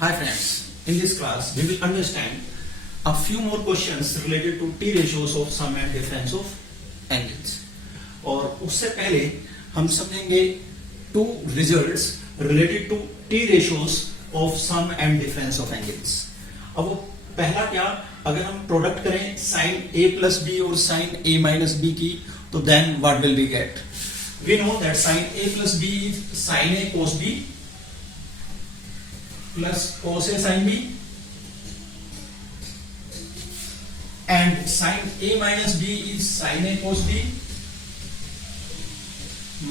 Hi friends, in this class we will understand a few more questions related to T ratios of sum and difference of angles. और उससे पहले हम समझेंगे two results related to T ratios of sum and difference of angles. अब वो पहला क्या, अगर हम प्रोडक्ट करें sin a plus b और sin a minus b की, तो then what will we get? We know that sin a plus b is sin a cos b plus cos a sin b, and sin a minus b is sin a cos b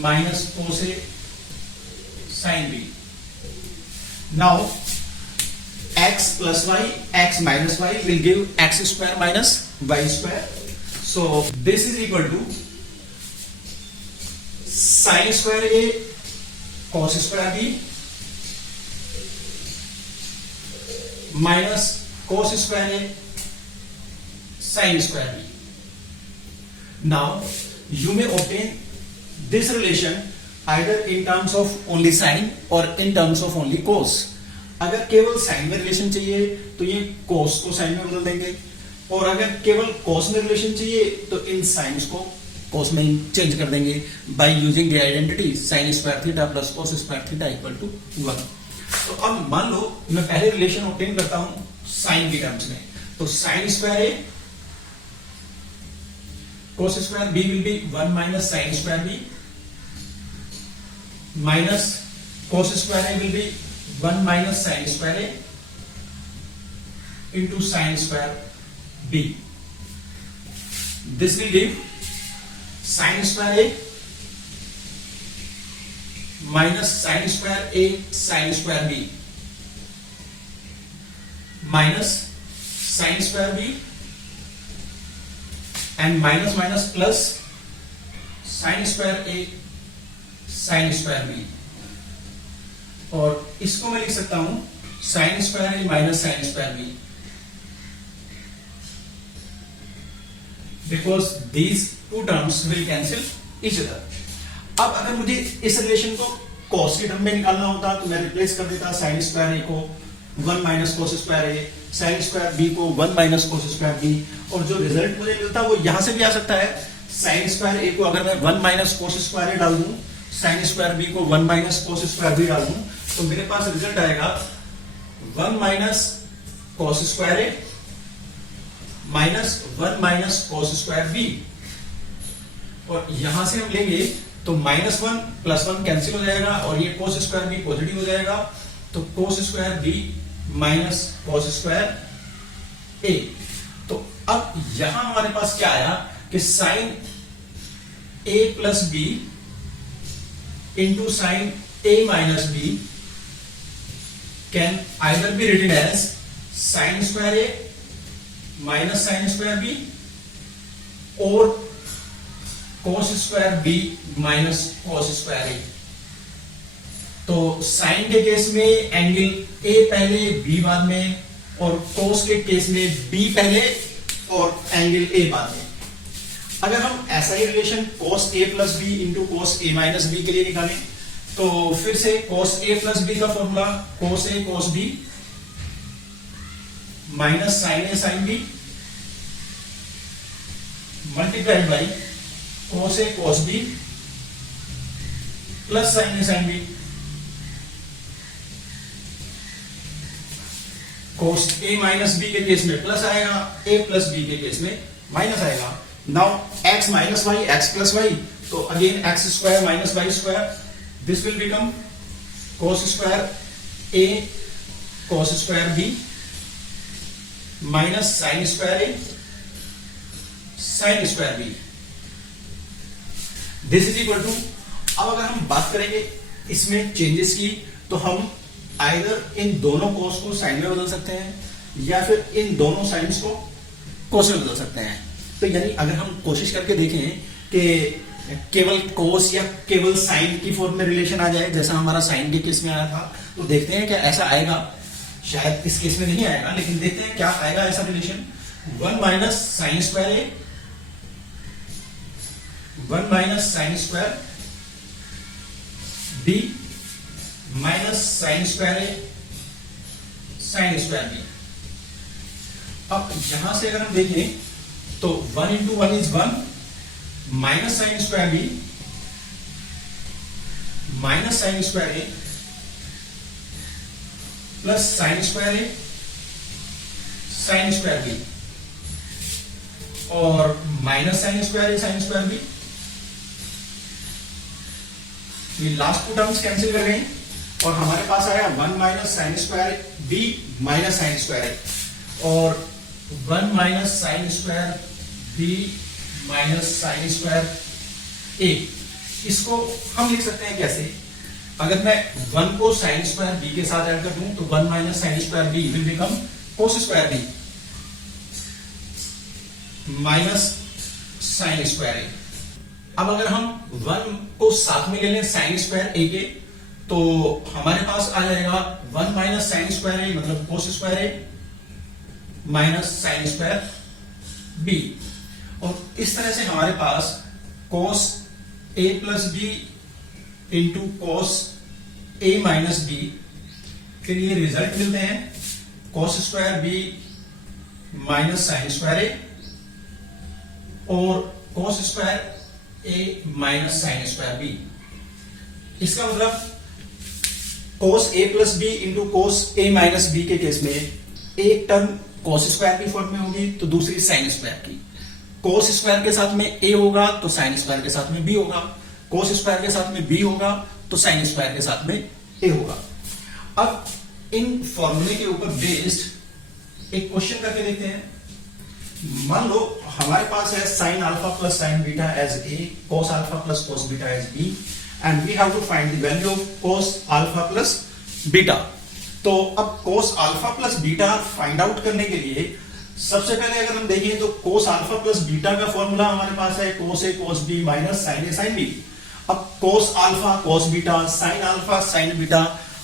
minus cos a sin b. Now x plus y, x minus y will give x square minus y square. So this is equal to sin square a cos square b minus cos square a sin square b. Now you may obtain this relation either in terms of only sin or in terms of only cos. अगर केवल sin में relation चाहिए तो ये cos को sin में बदल देंगे, और अगर केवल cos में रिलेशन चाहिए तो इन sines को cos में चेंज कर देंगे by using the identity sin square theta plus cos square theta equal to 1. तो अब मान लो मैं पहले रिलेशन ऑब्टेन करता हूं sin के टर्म्स में, तो sin square a cos square b will be 1 minus sin square b minus cos square a will be 1 minus sin square a into sin square b. This will give sin square a minus sin square a sin square b minus sin square b and minus minus plus sin square a sin square b. और इसको मैं लिख सकता हूं sin square a minus sin square b, because these two terms will cancel each other. अब अगर मुझे इस रिलेशन को cos के टर्म में निकालना होता तो मैं रिप्लेस कर देता sin स्क्वायर a को 1 minus cos square a, sin square b को 1 माइनस cos स्क्वायर b, और जो रिजल्ट मुझे मिलता वो यहां से भी आ सकता है. sin स्क्वायर a को अगर मैं 1 माइनस cos स्क्वायर a डाल दूं, sin स्क्वायर b को 1 माइनस cos स्क्वायर b डाल दूं, तो मेरे पास रिजल्ट आएगा 1 minus cos square a minus 1 minus cos square b, और यहां से हम लेंगे तो माइनस 1 प्लस 1 कैंसिल हो जाएगा और ये cos स्क्वायर b पॉजिटिव हो जाएगा, तो cos square b minus cos square a. तो अब यहां हमारे पास क्या आया कि sin a plus b into sin a minus b can either be written as sin square a minus sin square b और cos square b minus cos square a. तो sin के केस में एंगल a पहले b बाद में, और cos के case में b पहले और एंगल a बाद में. अगर हम ऐसा ही relation cos a plus b into cos a minus b के लिए निकालें, तो फिर से cos a प्लस b का formula cos a cos b minus sin a sin b multiplied by cos a cos b plus sin a sin b. cos a minus b के case में plus आएगा, a plus b के case में minus आएगा. Now x minus y x plus y, तो again x square minus y square, this will become cos square a cos square b minus sin square a sin square b. This is equal to, अब अगर हम बात करेंगे इसमें changes की, तो हम आइदर इन दोनों cos को sin में बदल सकते हैं या फिर इन दोनों साइंस को cos में बदल सकते हैं. तो यानी अगर हम कोशिश करके देखें कि केवल cos या केवल sin की फॉर्म में रिलेशन आ जाए जैसा हमारा sin के केस में आया था, तो देखते हैं क्या ऐसा आएगा. शायद इस केस में नहीं आएगा, लेकिन देखते हैं क्या आएगा ऐसा relation. 1 minus sin square a 1 minus sin square b minus sine square A sine square B. अब यहां से अगर हम देखें तो 1 into 1 is 1 minus sine square B minus sine square A plus sine square A sine square B और minus sine square A sine square B. ये last two terms cancel कर गए और हमारे पास आया 1 minus sine square B minus sine square A और 1 minus sine square B minus sine square A. इसको हम लिख सकते हैं कैसे? अगर मैं 1 को साइन स्क्वायर बी के साथ ऐड कर दूं तो 1 minus sine square B will become cos square B minus sine square A. अब अगर हम 1 को साथ में ले लें साइन स्क्वायर ए के तो हमारे पास आ जाएगा 1 माइनस साइन स्क्वायर ए मतलब cos square A minus sine square B. और इस तरह से हमारे पास cos A plus B into cos A minus B के लिए रिजल्ट मिलते हैं cos square B minus sine square A और cos square A minus sine square B. इसका मतलब cos A plus B into cos A minus B के case में एक टर्म कोस स्क्वायर की फॉर्म में होगी तो दूसरी साइन स्क्वायर की। कोस स्क्वायर के साथ में ए होगा तो साइन स्क्वायर के साथ में बी होगा, कोस स्क्वायर के साथ में बी होगा तो साइन स्क्वायर के साथ में ए होगा। अब इन फॉर्मूले के ऊपर बेस्ड एक क्वेश्चन करके देखते हैं। मान लो हमारे पास है sine alpha plus sine beta as A, cos alpha plus cos beta as B and we have to find the value of cos alpha plus beta. तो अब cos alpha plus beta find out करने के लिए सबसे पहले अगर हम देखें तो कोस अल्फा प्लस बीटा का फॉर्मूला हमारे पास है cos A cos B minus sine A sine B. अब cos alpha cos beta sine alpha sine beta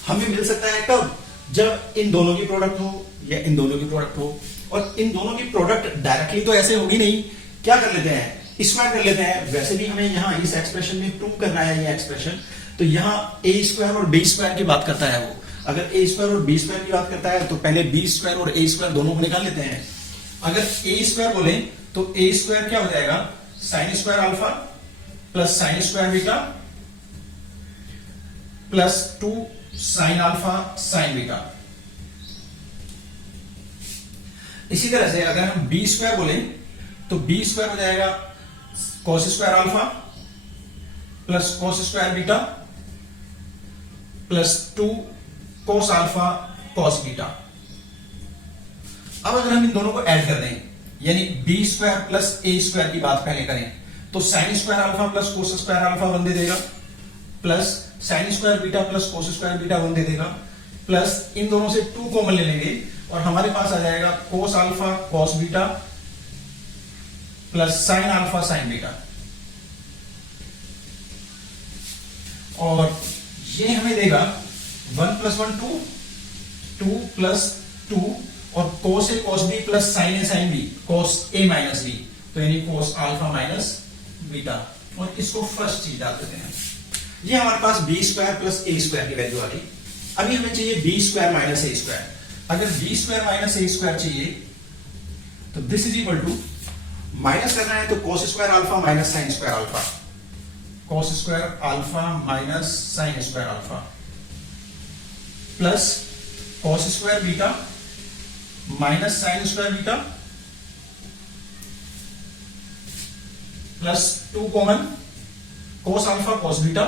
हमें मिल सकता है कब? जब इन दोनों की प्रोडक्ट हो या इन दोनों की प्रोडक्ट हो। और इन दोनों की प्रोडक्ट डायरेक्टली तो ऐसे होगी नहीं, क्या कर लेते हैं? स्क्वायर कर लेते हैं। वैसे भी हमें यहाँ इस एक्सप्रेशन में प्रूव करना है ये एक्सप्रेशन, तो यहाँ ए स्क्वायर और बी स्क्वायर की बात करता है वो। अगर ए स्क्वायर और बी स्क्वायर की बात करता है तो पहले बी स्क्वायर और ए स्क्वायर दोनों को निकाल लेते हैं। अगर ए स्क्वायर बोले तो ए स्क्वायर क्या हो जाएगा? Sign square alpha plus sine square beta plus 2 sign alpha sine beta. इसी तरह से अगर हम बी स्क्वायर बोले तो बी स्क्वायर हो जाएगा cos square alpha plus cos square beta plus 2 cos alpha cos beta. अब अगर हम इन दोनों को ऐड कर दें यानी B square plus A square की बात पहले करें तो sign square alpha plus cos square alpha 1 दे देगा plus sine square beta plus cos square beta 1 दे देगा प्लस इन दोनों से 2 कॉमन ले लेंगे और हमारे पास आ जाएगा कोस alpha cos beta plus sign alpha sine beta. और ये हमें देगा 1 प्लस 1 2 2 प्लस 2 और कोस A cos B plus sign A sine B cos A minus B, तो यानी कोस अल्फा माइनस बीटा। और इसको फर्स्ट चीज डाल देते हैं। ये हमारे पास B square plus A square की वैल्यू आ गई। अभी हमें चाहिए B square minus A square. अगर B square minus A square चाहिए तो this is equal to minus करना है तो cos square alpha minus sine square alpha, cos square alpha minus sine square alpha plus cos square beta minus sine square beta plus 2 common cos alpha cos beta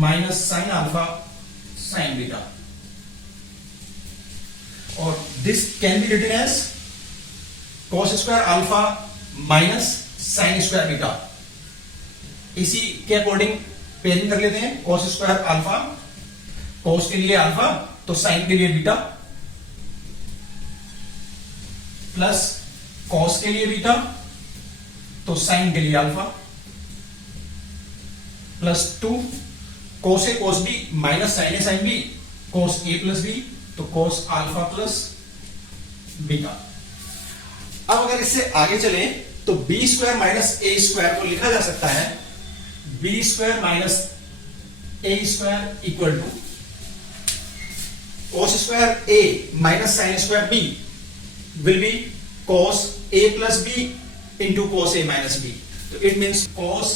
minus sine alpha sine beta. और this can be written as cos square alpha minus sine square beta. इसी के according pairing कर लेते हैं। Cos square alpha, कोस के लिए alpha तो sign के लिए बीटा प्लस कॉस के लिए बीटा तो साइन के लिए alpha plus 2 cos A cos B minus sine A sine B cos A plus B तो कोस अल्फा प्लस बीटा। अब अगर इससे आगे चले तो B square minus A square को लिखा जा सकता है B square minus A square equal to cos square A minus sin square B will be cos A plus B into cos A minus B. So it means cos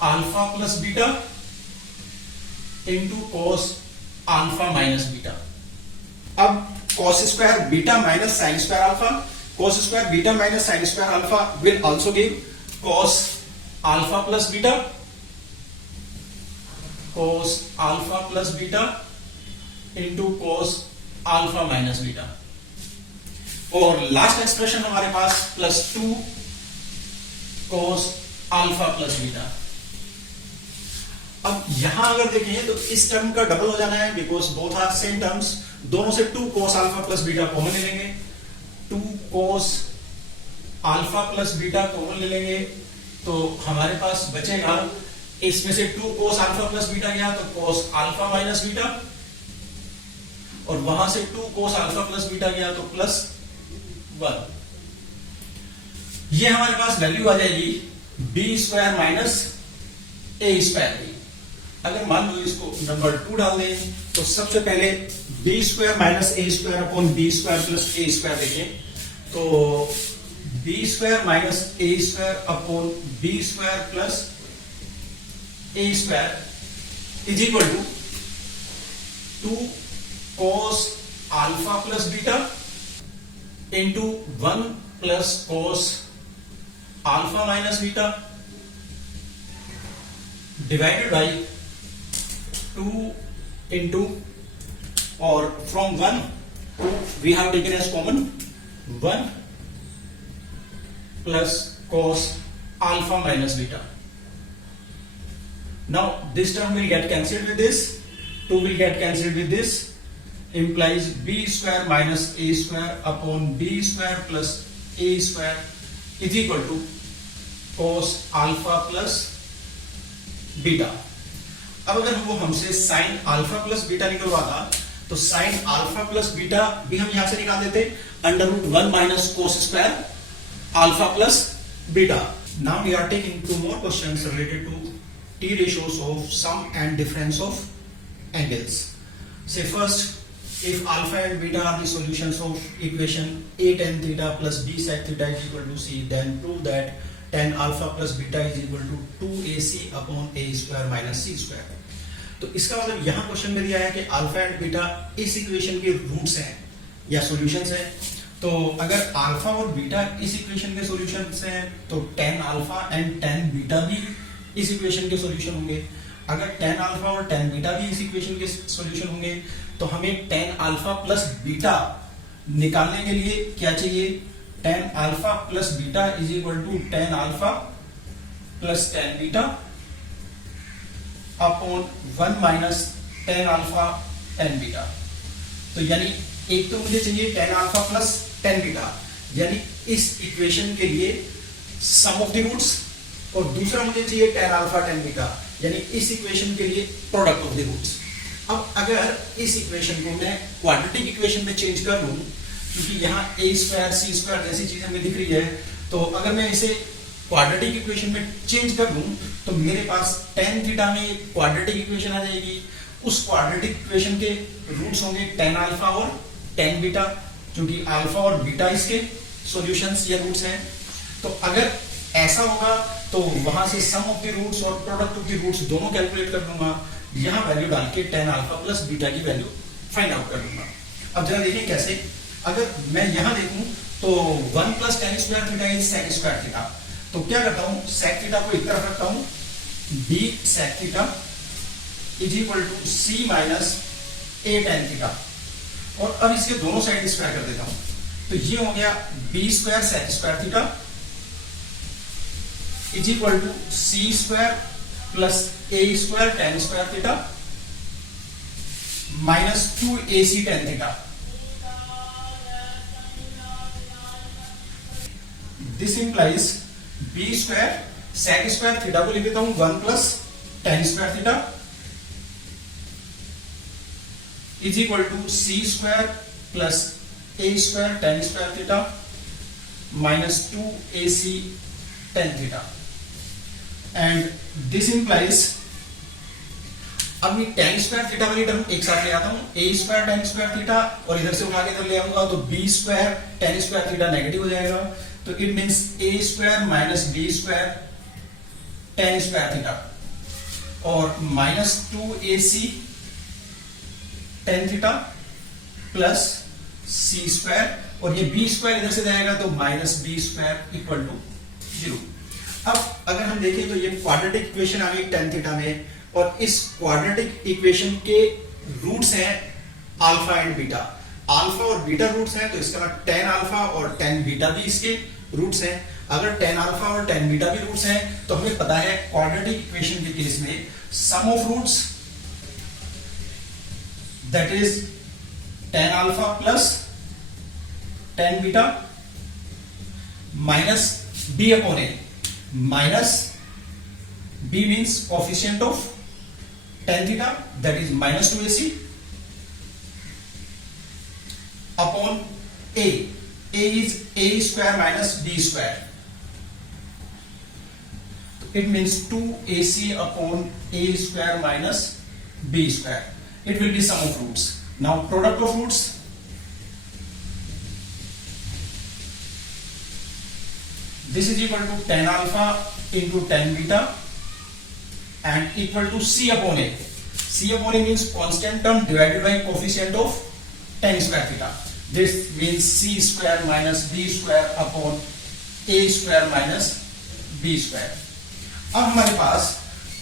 alpha plus beta into cos alpha minus beta. अब cos square beta minus sin square alpha, cos square beta minus sin square alpha will also give cos alpha plus beta, cos alpha plus beta into cos alpha minus beta. और last expression हमारे पास plus 2 cos alpha plus beta. अब यहां अगर देखें तो इस term का double हो जाना है because both are same terms. दोनों से 2 cos alpha plus beta common ले लेंगे. 2 cos alpha plus beta common ले लेंगे तो हमारे पास बचेगा इसमें से 2 cos alpha plus beta गया तो cos alpha minus beta और वहां से 2 cos alpha plus beta गया तो प्लस 1. ये हमारे पास वैल्यू आ जाएगी b square minus a square की. अगर मान लो इसको नंबर 2 डाल दें तो सबसे पहले b square minus a square upon b square plus a square देखें तो b square minus a square upon b square plus a square is equal to 2 cos alpha plus beta into 1 plus cos alpha minus beta divided by 2 into or from 1 to we have taken as common 1 plus cos alpha minus beta. Now this term will get cancelled with this, 2 will get cancelled with this, implies b square minus a square upon b square plus a square is equal to cos alpha plus beta. अब अगर वो हमसे sin alpha plus beta निकलवाता तो sin alpha plus beta भी हम यहां से निकाल देते under root 1 minus cos square alpha plus beta. Now we are taking 2 more questions related to t ratios of sum and difference of angles. Say first, if alpha and beta are the solutions of equation a tan theta plus b sec theta is equal to c, then prove that tan alpha plus beta is equal to 2ac upon a square minus c square. तो इसका मतलब यहाँ question में दिया है कि alpha and beta इस equation के रूट्स हैं या सॉल्यूशंस हैं. तो अगर अल्फा और बीटा इस इक्वेशन के सॉल्यूशंस हैं तो tan alpha and tan beta भी इस इक्वेशन के सॉल्यूशन होंगे. अगर tan अल्फा और tan बीटा भी इस इक्वेशन के सॉल्यूशन होंगे तो हमें tan अल्फा प्लस बीटा निकालने के लिए क्या चाहिए? tan alpha plus beta is equal to tan alpha plus tan beta upon 1 minus tan alpha tan beta. तो यानी एक तो मुझे चाहिए tan alpha plus tan beta, यानी इस इक्वेशन के लिए सम ऑफ द रूट्स, और दूसरा मुझे चाहिए tan अल्फा tan बीटा, यानी इस इक्वेशन के लिए प्रोडक्ट ऑफ द रूट्स. अब अगर इस इक्वेशन को मैं क्वाड्रेटिक इक्वेशन में चेंज कर लूं, क्योंकि यहाँ a स्क्वायर c स्क्वायर जैसी चीजें हमें दिख रही है, तो अगर मैं इसे क्वाड्रेटिक इक्वेशन में चेंज कर लूं तो मेरे पास tan थीटा में क्वाड्रेटिक इक्वेशन आ जाएगी. उस क्वाड्रेटिक इक्वेशन के रूट्स होंगे tan अल्फा और tan बीटा, क्योंकि अल्फा और बीटा इसके सॉल्यूशंस या रूट्स हैं. तो अगर ऐसा होगा तो वहां से सम ऑफ द रूट्स और प्रोडक्ट ऑफ द रूट्स दोनों कैलकुलेट कर लूंगा. यहां वैल्यू डाल के tan अल्फा प्लस बीटा की वैल्यू फाइंड आउट कर लूंगा. अब जरा देखिए कैसे. अगर मैं यहां देखूं तो 1 plus tan square theta is sec square theta. तो क्या करता हूं, sec थीटा को एक तरफ रखता हूं, b sec theta is equal to c minus a tan theta, और अब इसके दोनों साइड स्क्वायर कर देता हूं. तो ये हो गया b square sec square theta is equal to c square plus a square tan square theta minus 2ac tan theta. This implies b square sec square theta को लिख देता हूं 1 plus tan square theta is equal to c square plus a square tan square theta minus 2ac tan theta. And this implies अब ये tan square theta वाली term एक साथ ले आता हूं, a square tan square theta, और इधर से उठा के इधर ले आऊंगा तो b square tan square theta negative हो जाएगा, तो it means a square minus b square tan square theta, और minus 2ac tan theta plus c square, और ये b स्क्वायर इधर से जाएगा तो minus b square equal to 0। अब अगर हम देखें तो ये क्वाड्रेटिक इक्वेशन आ गई tan थीटा में, और इस क्वाड्रेटिक इक्वेशन के रूट्स हैं अल्फा एंड बीटा। अल्फा और बीटा रूट्स हैं, तो इसका मतलब tan अल्फा और tan बीटा भी इसके रूट्स हैं। अगर tan अल्फा और tan बीटा भी रूट्स हैं, तो हमें पता है क्वाड्रेटिक इक्वेशन के केस में sum of roots that is tan alpha plus tan beta minus b upon a, minus b means coefficient of tan theta that is minus 2ac upon a. a is a square minus b square. It means 2ac upon a square minus b square. It will be sum of roots. Now product of roots. This is equal to tan alpha into tan beta and equal to c upon a. c upon a means constant term divided by coefficient of tan square theta. This means c square minus b square upon a square minus b square. अब हमारे पास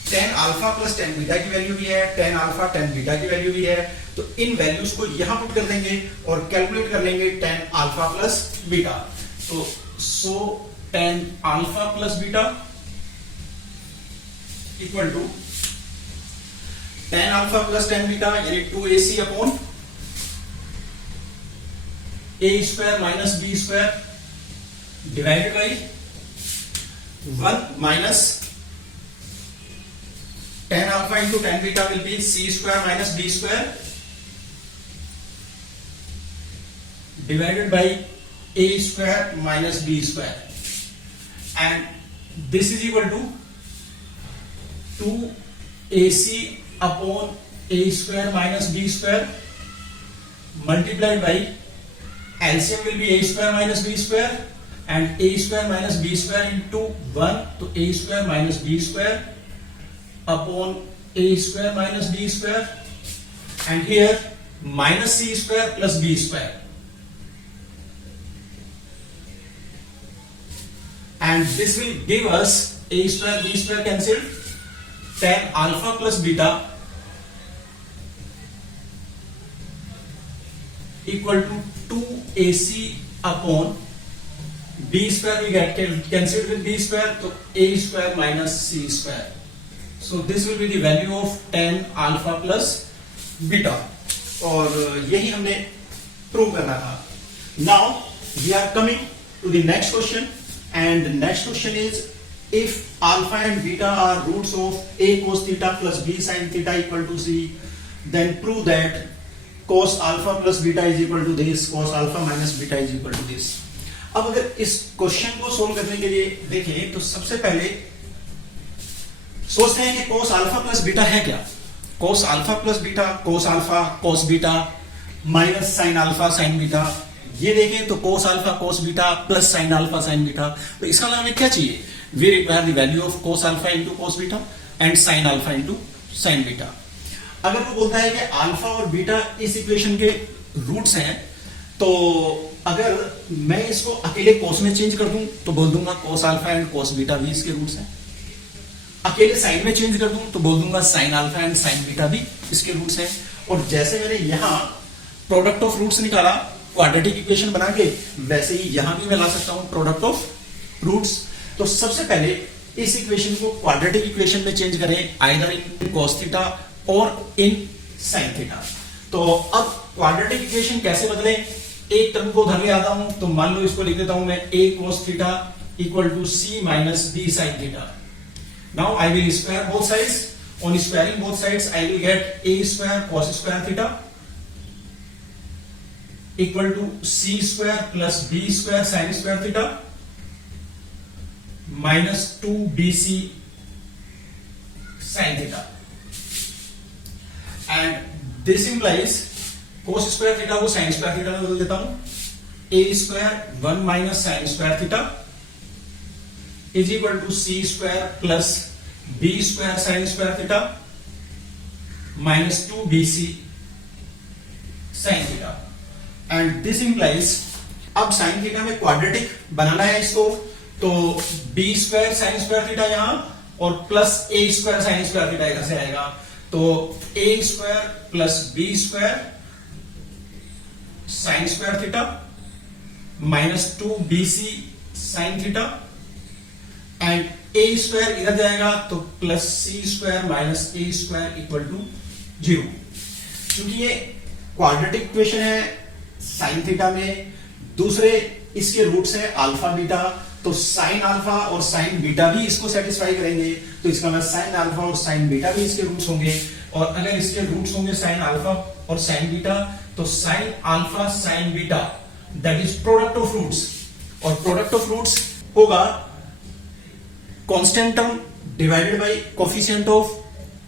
tan alpha plus tan beta की value भी है, tan alpha tan beta की value भी है, तो इन values को यहां पुट कर देंगे और कैलकुलेट कर लेंगे tan alpha plus beta. तो so tan alpha plus beta equal to tan alpha plus tan beta यानी 2ac upon a square minus b square divided by 1 minus tan alpha into tan beta will be c square minus b square divided by a square minus b square, and this is equal to 2ac upon a square minus b square multiplied by LCM will be a square minus b square and a square minus b square into 1, तो a square minus b square upon a square minus b square, and here minus c square plus b square, and this will give us a square b square cancelled, tan alpha plus beta equal to 2ac upon b square will get cancelled with b square, so a square minus c square. So this will be the value of tan alpha plus beta, और यही हमने prove करना था. Now we are coming to the next question, and the next question is, if alpha and beta are roots of a cos theta plus b sin theta equal to c, then prove that cos alpha plus beta is equal to this, cos alpha minus beta is equal to this. अब अगर इस question को solve करने के लिए देखें तो सबसे पहले सोचते हैं कि cos alpha plus beta है क्या. cos alpha plus beta, cos alpha cos beta minus sin alpha sin beta. ये देखें तो cos alpha cos beta plus sin alpha sin beta. तो इसका मतलब हमें क्या चाहिए? We require the value of cos alpha into cos beta and sin alpha into sin beta. अगर वो बोलता है कि अल्फा और बीटा इस इक्वेशन के रूट्स हैं, तो अगर मैं इसको अकेले cos में चेंज कर दूं तो बोल दूंगा cos alpha and cos beta भी इसके रूट्स हैं. अकेले sin में चेंज कर दूं तो बोल दूंगा sin alpha and sin beta भी इसके रूट्स हैं. और जैसे मैंने यहां प्रोडक्ट ऑफ रूट्स निकाला क्वाड्रेटिक इक्वेशन बना के, वैसे ही यहां भी मैं ला सकता हूं प्रोडक्ट ऑफ रूट्स. तो सबसे पहले इस इक्वेशन को क्वाड्रेटिक इक्वेशन में चेंज करें, आइदर इन cos थीटा और इन sin थीटा. तो अब क्वाड्रेटिक इक्वेशन कैसे बदलें? एक टर्म को उधर ले आता हूं, तो मान लो इसको लिख देता हूं मैं a cos theta equal to c minus b sin theta. Now I will square both sides. On squaring both sides I will get a square cos square theta equal to c square plus b square sin square theta minus 2bc sin theta. And this implies cos square theta को sin square theta में बदल देता हूं, a square 1 minus sin square theta is equal to c square plus b square sin square theta minus 2bc sin theta. And this implies अब sin theta में quadratic बनाना है इसको, तो b square sin square theta यहां और plus a square sin square theta इधर से आएगा, तो a square plus b square sin square theta minus 2bc sin theta and a square इधर जाएगा तो plus c square minus a square equal to 0। क्योंकि ये क्वाड्रेटिक इक्वेशन है sin थीटा में, दूसरे इसके रूट्स हैं अल्फा बीटा, तो साइन अल्फा और साइन बीटा भी इसको सेटिस्फाई करेंगे, तो इसका मतलब साइन अल्फा और साइन बीटा भी इसके रूट्स होंगे। और अगर इसके रूट्स होंगे साइन अल्फा और साइन बीटा, तो sine alpha sine beta that is product of roots, और प्रोडक्ट ऑफ रूट्स होगा constant term divided by coefficient of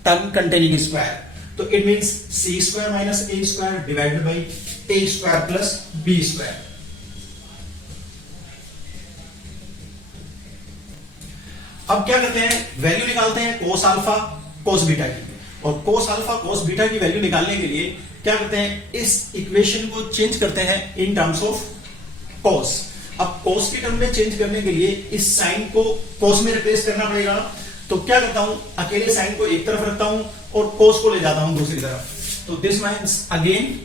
term containing square, तो it means c square minus a square divided by a square plus b square. अब क्या करते हैं, value निकालते हैं cos alpha cos beta की, और cos अल्फा cos बीटा की वैल्यू निकालने के लिए क्या करते हैं, इस इक्वेशन को चेंज करते हैं इन टर्म्स ऑफ cos। अब cos के टर्म में चेंज करने के लिए इस साइन को cos में रिप्लेस करना पड़ेगा, तो क्या करता हूं, अकेले साइन को एक तरफ रखता हूं और cos को ले जाता हूं दूसरी तरफ, तो this means again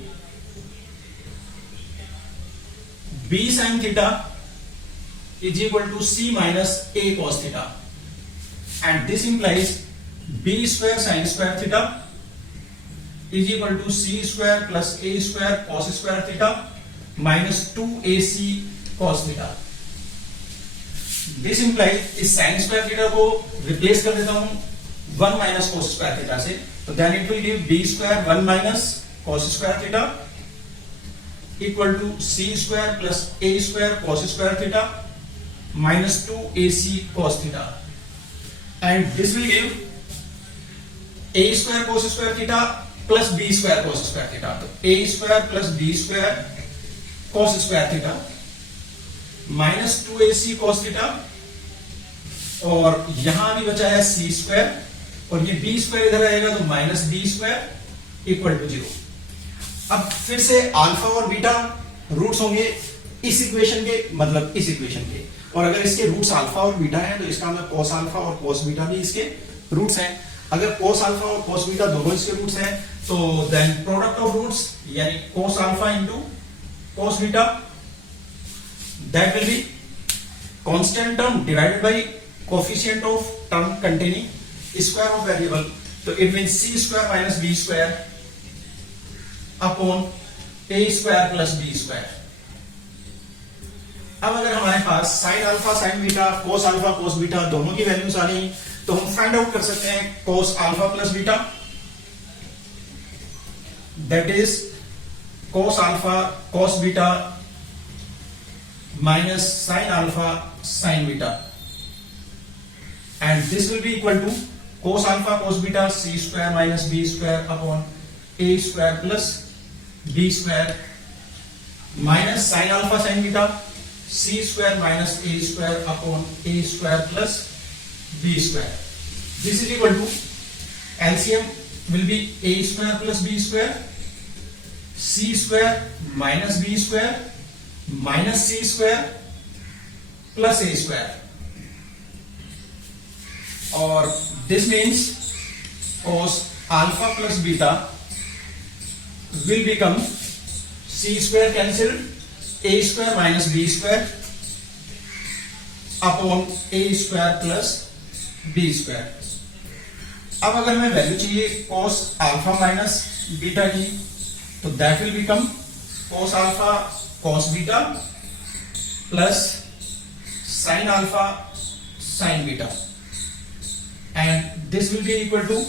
b sin theta is equal to c minus a cos theta, and this implies b square sin square theta is equal to c square plus a square cos square theta minus 2ac cos theta। This implies इस sin square theta को replace कर देता हूं 1 minus cos square theta से, तो then it will give b square 1 minus cos square theta equal to c square plus a square cos square theta minus 2ac cos theta, and this will give a square cos square theta plus b square cos square theta, तो a square plus b square cos square theta minus 2ac cos theta, और यहां भी बचा है c square और ये b square इधर आएगा तो minus b square equal to 0। अब फिर से अल्फा और बीटा रूट्स होंगे इस इक्वेशन के, मतलब इस इक्वेशन के, और अगर इसके रूट्स अल्फा और बीटा हैं तो इसका मतलब cos अल्फा और cos बीटा भी इसके रूट्स हैं। अगर cos अल्फा और cos बीटा दोनों इसके रूट्स हैं तो देन प्रोडक्ट ऑफ रूट्स यानी cos alpha into cos beta that will be constant term divided by coefficient of term containing square of variable, तो it means c square minus b square upon a square plus b square. अब अगर हमारे पास sine alpha sine beta cos alpha cos beta दोनों की values आ रही तो हम फाइंड आउट कर सकते हैं cos alpha plus beta, that is cos alpha cos beta minus sine alpha sine beta, and this will be equal to cos alpha cos beta c square minus b square upon a square plus b square minus sine alpha sine beta c square minus a square upon a square plus b square. This is equal to LCM will be a square plus b square, c square minus b square minus c square plus a square, और this means cos alpha plus beta will become c square cancelled, a square minus b square upon a square plus b square। अब अगर हमें value चाहिए cos alpha minus beta की, तो that will become cos alpha cos beta plus sin alpha sin beta, and this will be equal to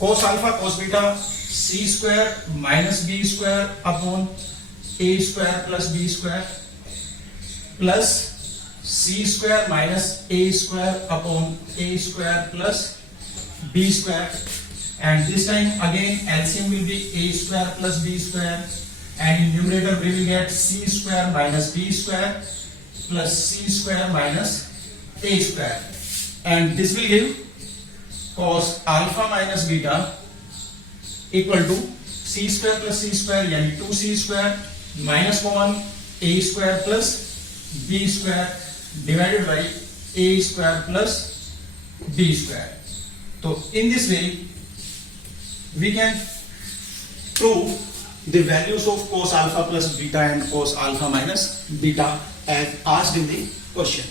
cos alpha cos beta c square minus b square upon a square plus b square plus c square minus a square upon a square plus b square, and this time again LCM will be a square plus b square, and in numerator we will get c square minus b square plus c square minus a square, and this will give cos alpha minus beta equal to c square plus c square यानी 2c square minus common a square plus b square divided by a square plus b square. So in this way we can prove the values of cos alpha plus beta and cos alpha minus beta as asked in the question.